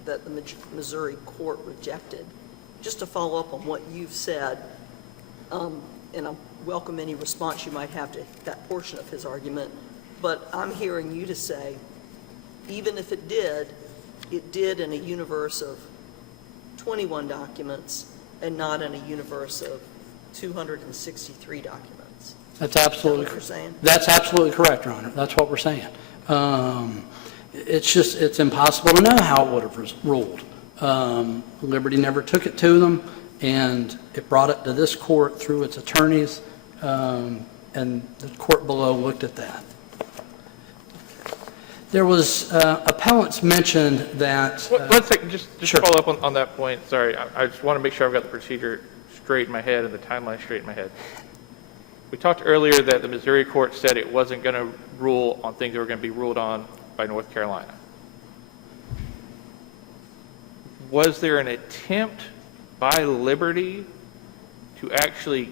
the Missouri court rejected. Just to follow up on what you've said, and I welcome any response you might have to that portion of his argument, but I'm hearing you to say, even if it did in a universe of 21 documents and not in a universe of 263 documents. That's absolutely, is that what you're saying? That's absolutely correct, Your Honor. That's what we're saying. It's impossible to know how it would have ruled. Liberty never took it to them, and it brought it to this court through its attorneys, and the court below looked at that. There was, appellants mentioned that... One second, just Sure. follow up on that point. Sorry, I just want to make sure I've got the procedure straight in my head and the timeline straight in my head. We talked earlier that the Missouri court said it wasn't going to rule on things that were going to be ruled on by North Carolina. Was there an attempt by Liberty to actually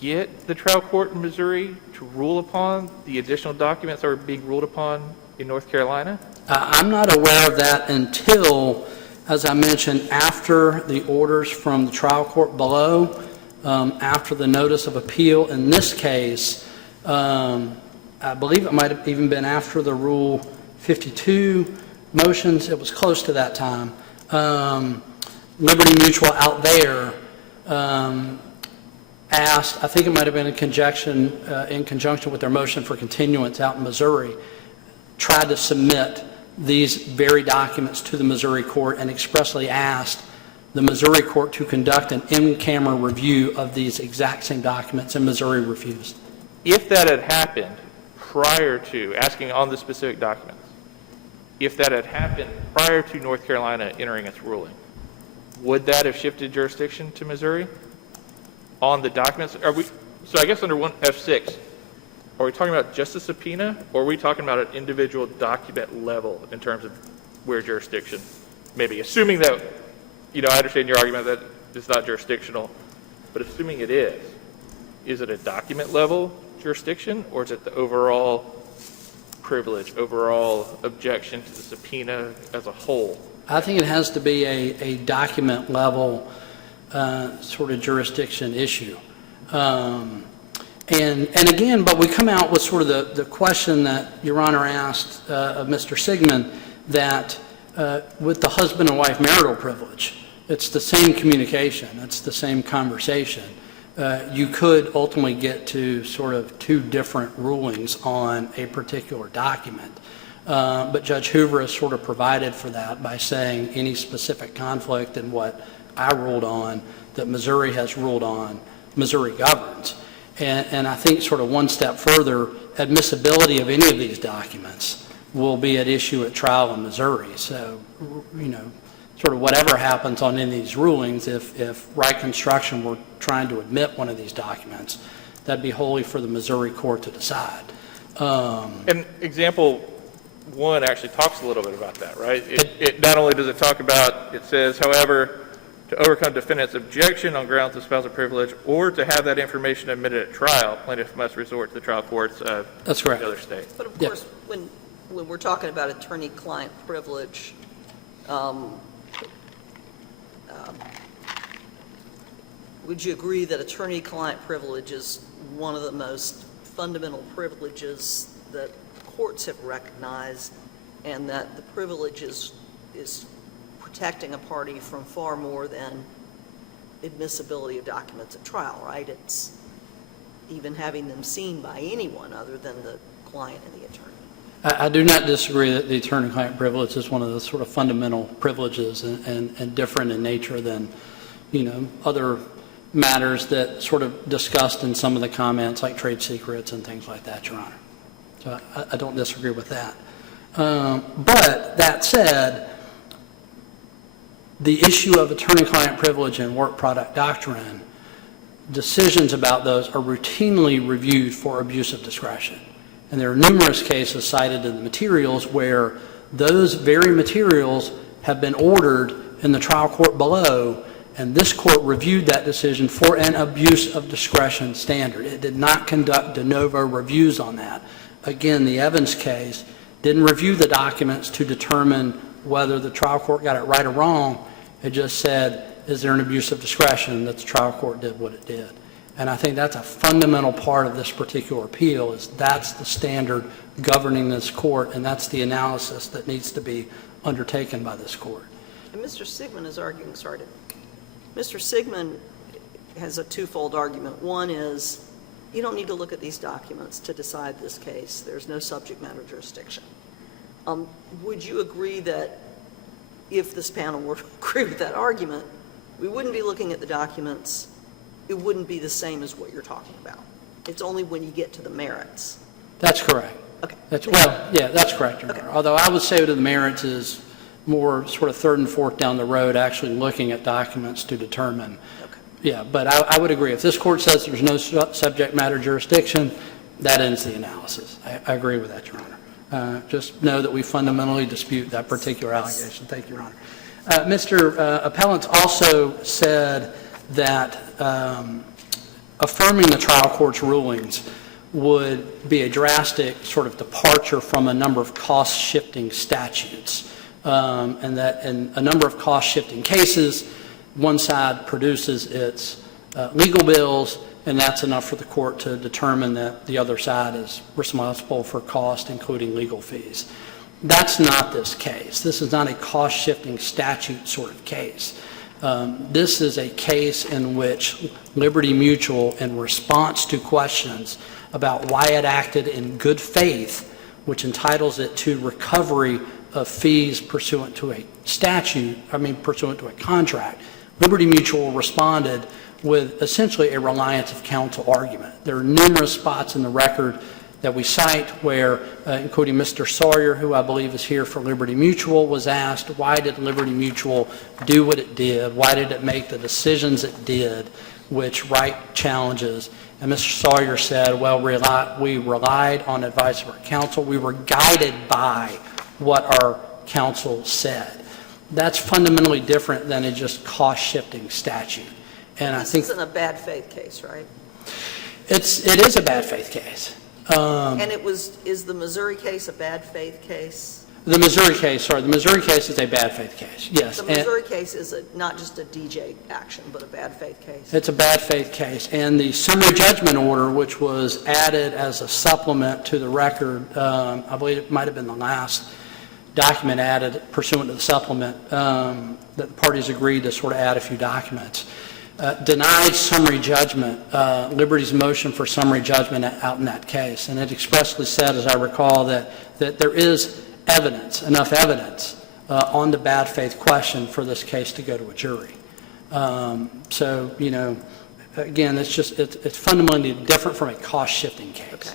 get the trial court in Missouri to rule upon the additional documents that were being ruled upon in North Carolina? I'm not aware of that until, as I mentioned, after the orders from the trial court below, after the notice of appeal. In this case, I believe it might have even been after the Rule 52 motions. It was close to that time. Liberty Mutual out there asked, I think it might have been in conjunction with their motion for continuance out in Missouri, tried to submit these very documents to the Missouri court and expressly asked the Missouri court to conduct an in-camera review of these exact same documents, and Missouri refused. If that had happened prior to asking on the specific documents, if that had happened prior to North Carolina entering its ruling, would that have shifted jurisdiction to Missouri on the documents? So I guess under 1F6, are we talking about just a subpoena, or are we talking about an individual document level in terms of where jurisdiction maybe? Assuming that, I understand your argument that it's not jurisdictional, but assuming it is it a document level jurisdiction, or is it the overall privilege, overall objection to the subpoena as a whole? I think it has to be a document level sort of jurisdiction issue. And again, but we come out with sort of the question that Your Honor asked of Mr. Sigmund, that with the husband and wife marital privilege, it's the same communication, it's the same conversation. You could ultimately get to sort of two different rulings on a particular document. But Judge Hoover has sort of provided for that by saying any specific conflict in what I ruled on, that Missouri has ruled on, Missouri governs. And I think sort of one step further, admissibility of any of these documents will be at issue at trial in Missouri. So, you know, sort of whatever happens on any of these rulings, if Wright Construction were trying to admit one of these documents, that'd be wholly for the Missouri court to decide. And example 1 actually talks a little bit about that, right? It not only does it talk about, it says, however, to overcome defendant's objection on grounds of spousal privilege or to have that information admitted at trial, plaintiff must resort to the trial courts of That's correct. the other state. But of course, when we're talking about attorney-client privilege, would you agree that attorney-client privilege is one of the most fundamental privileges that courts have recognized, and that the privilege is protecting a party from far more than admissibility of documents at trial, right? It's even having them seen by anyone other than the client and the attorney. I do not disagree that the attorney-client privilege is one of the sort of fundamental privileges and different in nature than, you know, other matters that sort of discussed in some of the comments like trade secrets and things like that, Your Honor. So I don't disagree with that. But that said, the issue of attorney-client privilege and work product doctrine, decisions about those are routinely reviewed for abuse of discretion. And there are numerous cases cited in the materials where those very materials have been ordered in the trial court below, and this court reviewed that decision for an abuse of discretion standard. It did not conduct de novo reviews on that. Again, the Evans case didn't review the documents to determine whether the trial court got it right or wrong. It just said, is there an abuse of discretion that the trial court did what it did? And I think that's a fundamental part of this particular appeal, is that's the standard governing this court, and that's the analysis that needs to be undertaken by this court. And Mr. Sigmund is arguing, Mr. Sigmund has a twofold argument. One is, you don't need to look at these documents to decide this case. There's no subject matter jurisdiction. Would you agree that if this panel were to agree with that argument, we wouldn't be looking at the documents, it wouldn't be the same as what you're talking about? It's only when you get to the merits. That's correct. Okay. That's correct, Your Honor. Although I would say that the merits is more sort of third and fourth down the road, actually looking at documents to determine. Okay. Yeah, but I would agree. If this court says there's no subject matter jurisdiction, that ends the analysis. I agree with that, Your Honor. Just know that we fundamentally dispute that particular allegation. Thank you, Your Honor. Mr. Appellant also said that affirming the trial court's rulings would be a drastic sort of departure from a number of cost-shifting statutes, and that in a number of cost-shifting cases, one side produces its legal bills, and that's enough for the court to determine that the other side is responsible for cost, including legal fees. That's not this case. This is not a cost-shifting statute sort of case. This is a case in which Liberty Mutual, in response to questions about why it acted in good faith, which entitles it to recovery of fees pursuant to a pursuant to a contract, Liberty Mutual responded with essentially a reliance of counsel argument. There are numerous spots in the record that we cite where, including Mr. Sawyer, who I believe is here for Liberty Mutual, was asked, why did Liberty Mutual do what it did? Why did it make the decisions it did, which Wright challenges? And Mr. Sawyer said, well, we relied on advice of our counsel. We were guided by what our counsel said. That's fundamentally different than a just cost-shifting statute. And This isn't a bad faith case, right? It is a bad faith case. And is the Missouri case a bad faith case? The Missouri case is a bad faith case, yes. The Missouri case is not just a DJ action, but a bad faith case? It's a bad faith case. And the summary judgment order, which was added as a supplement to the record, I believe it might have been the last document added pursuant to the supplement, that the parties agreed to sort of add a few documents, denied summary judgment, Liberty's motion for summary judgment out in that case. And it expressly said, as I recall, that there is enough evidence on the bad faith question for this case to go to a jury. So, again, it's fundamentally different from a cost-shifting case. Okay.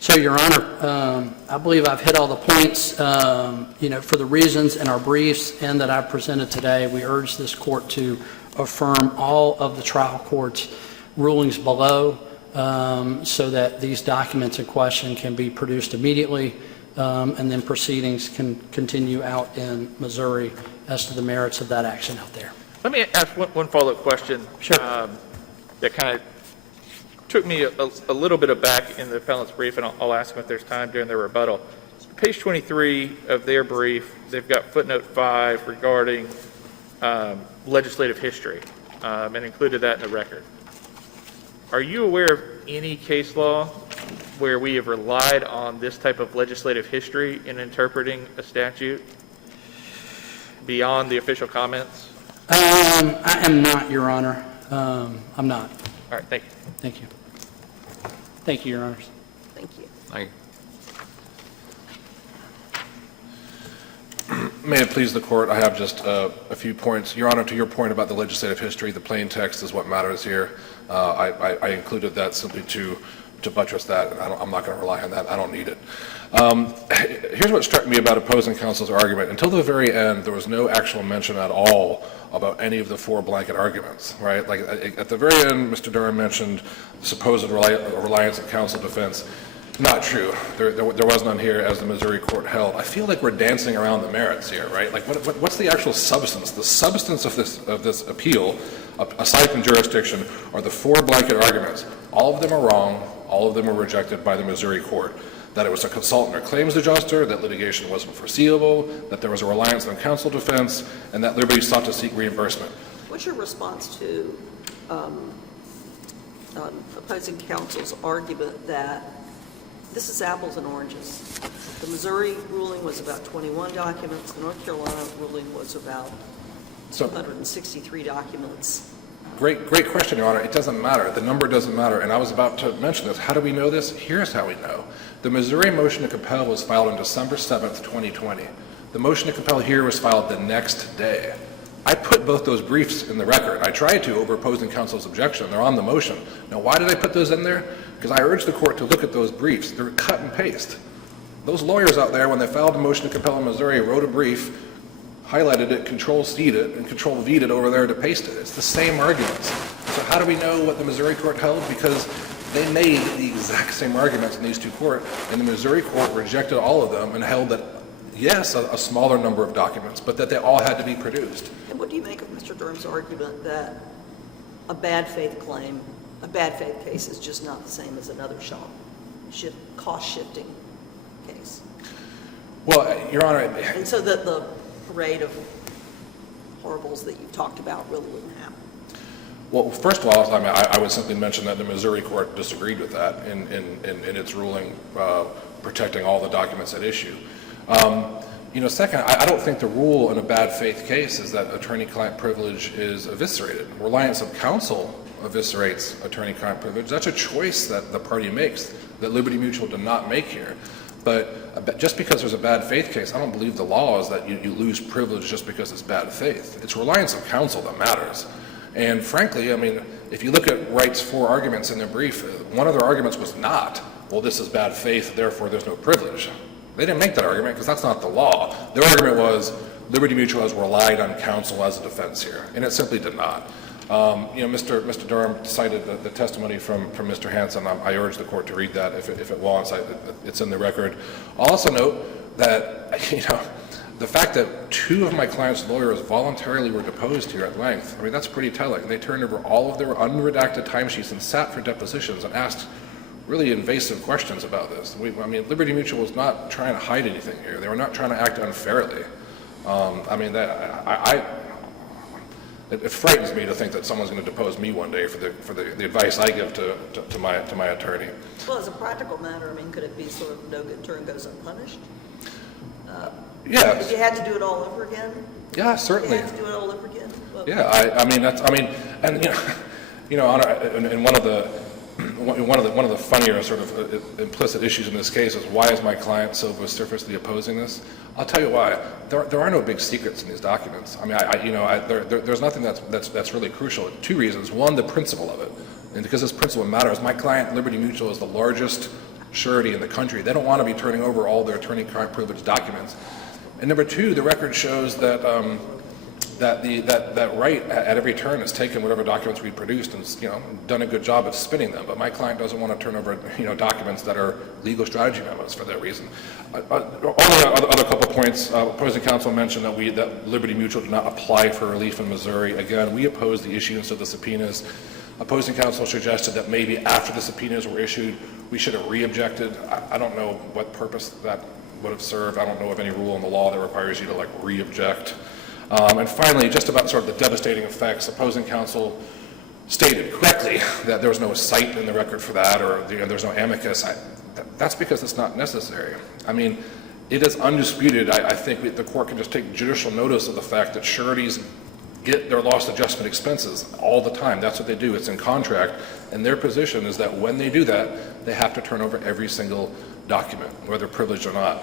So, Your Honor, I believe I've hit all the points, for the reasons in our briefs and that I've presented today. We urge this court to affirm all of the trial court's rulings below, so that these documents in question can be produced immediately, and then proceedings can continue out in Missouri as to the merits of that action out there. Let me ask one follow-up question. Sure. That kind of took me a little bit aback in the appellant's brief, and I'll ask them if there's time during their rebuttal. Page 23 of their brief, they've got footnote 5 regarding legislative history, and included that in the record. Are you aware of any case law where we have relied on this type of legislative history in interpreting a statute beyond the official comments? I am not, Your Honor. I'm not. All right, thank you. Thank you. Thank you, Your Honors. Thank you. May it please the court, I have just a few points. Your Honor, to your point about the legislative history, the plain text is what matters here. I included that simply to buttress that. I'm not going to rely on that. I don't need it. Here's what struck me about opposing counsel's argument. Until the very end, there was no actual mention at all about any of the 4 blanket arguments, right? Like at the very end, Mr. Durham mentioned supposed reliance on counsel defense. Not true. There was none here, as the Missouri court held. I feel like we're dancing around the merits here, right? Like what's the actual substance? The substance of this appeal, aside from jurisdiction, are the 4 blanket arguments. All of them are wrong. All of them were rejected by the Missouri court. That it was a consultant or claims adjuster, that litigation wasn't foreseeable, that there was a reliance on counsel defense, and that Liberty sought to seek reimbursement. What's your response to opposing counsel's argument that this is apples and oranges? The Missouri ruling was about 21 documents. The North Carolina ruling was about 263 documents. Great question, Your Honor. It doesn't matter. The number doesn't matter. And I was about to mention this. How do we know this? Here's how we know. The Missouri motion to compel was filed on December 7th, 2020. The motion to compel here was filed the next day. I put both those briefs in the record. I tried to over opposing counsel's objection. They're on the motion. Now, why did I put those in there? Because I urged the court to look at those briefs. They're cut and paste. Those lawyers out there, when they filed a motion to compel in Missouri, wrote a brief, highlighted it, Control-C'd it, and Control-V'd it over there to paste it. It's the same arguments. So how do we know what the Missouri court held? Because they made the exact same arguments in these 2 courts, and the Missouri court rejected all of them and held that, yes, a smaller number of documents, but that they all had to be produced. And what do you make of Mr. Durham's argument that a bad faith claim, a bad faith case is just not the same as another cost-shifting case? Well, Your Honor... And so that the parade of horribles that you've talked about really wouldn't happen. Well, first of all, I would simply mention that the Missouri court disagreed with that in its ruling protecting all the documents at issue. Second, I don't think the rule in a bad faith case is that attorney-client privilege is eviscerated. Reliance of counsel eviscerates attorney-client privilege. That's a choice that the party makes that Liberty Mutual did not make here. But just because there's a bad faith case, I don't believe the law is that you lose privilege just because it's bad faith. It's reliance of counsel that matters. And frankly, if you look at Wright's 4 arguments in their brief, one of their arguments was not, well, this is bad faith, therefore there's no privilege. They didn't make that argument because that's not the law. Their argument was Liberty Mutual has relied on counsel as a defense here, and it simply did not. Mr. Durham cited the testimony from Mr. Hansen. I urge the court to read that if it wants. It's in the record. I'll also note that, the fact that 2 of my client's lawyers voluntarily were deposed here at length, I mean, that's pretty telling. They turned over all of their unredacted timesheets and sat for depositions and asked really invasive questions about this. I mean, Liberty Mutual was not trying to hide anything here. They were not trying to act unfairly. I mean, it frightens me to think that someone's going to depose me one day for the advice I give to my attorney. Well, as a practical matter, I mean, could it be sort of no good turn goes unpunished? Yeah. If you had to do it all over again? Yeah, If certainly. you had to do it all over again? Well, Yeah, and and one of the funnier sort of implicit issues in this case is why is my client so vociferously opposing this? I'll tell you why. There are no big secrets in these documents. I mean, there's nothing that's really crucial. 2 reasons. One, the principle of it, and because this principle matters. My client, Liberty Mutual, is the largest surety in the country. They don't want to be turning over all their attorney-client privilege documents. And number 2, the record shows that that Wright at every turn has taken whatever documents we produced and done a good job at spinning them. But my client doesn't want to turn over documents that are legal strategy memos for that reason. Only other couple points. Opposing counsel mentioned that Liberty Mutual did not apply for relief in Missouri. Again, we opposed the issuance of the subpoenas. Opposing counsel suggested that maybe after the subpoenas were issued, we should have re-objected. I don't know what purpose that would have served. I don't know of any rule in the law that requires you to re-object. And finally, just about sort of the devastating effects, opposing counsel stated correctly that there was no cite in the record for that, or there's no amicus. That's because it's not necessary. I mean, it is undisputed. I think the court can just take judicial notice of the fact that sureties get their loss adjustment expenses all the time. That's what they do. It's in contract. And their position is that when they do that, they have to turn over every single document, whether privileged or not.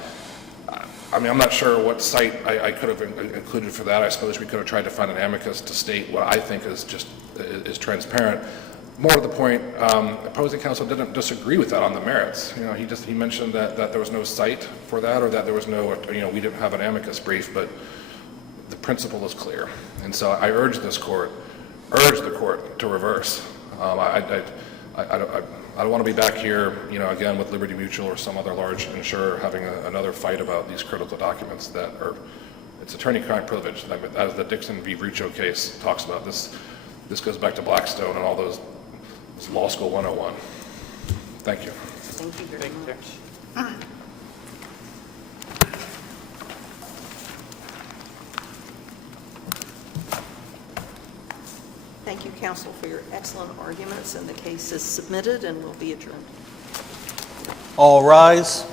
I mean, I'm not sure what cite I could have included for that. I suppose we could have tried to find an amicus to state what I think is transparent. More to the point, opposing counsel didn't disagree with that on the merits. He mentioned that there was no cite for that, or that there was no, we didn't have an amicus brief, but the principle is clear. And so I urge the court to reverse. I don't want to be back here, again with Liberty Mutual or some other large insurer having another fight about these critical documents that are, it's attorney-client privilege. As the Dixon v. Rucho case talks about, this goes back to Blackstone and all those law school 101. Thank you. Thank you very much. Thank you, counsel, for your excellent arguments, and the case is submitted and will be adjourned. All rise.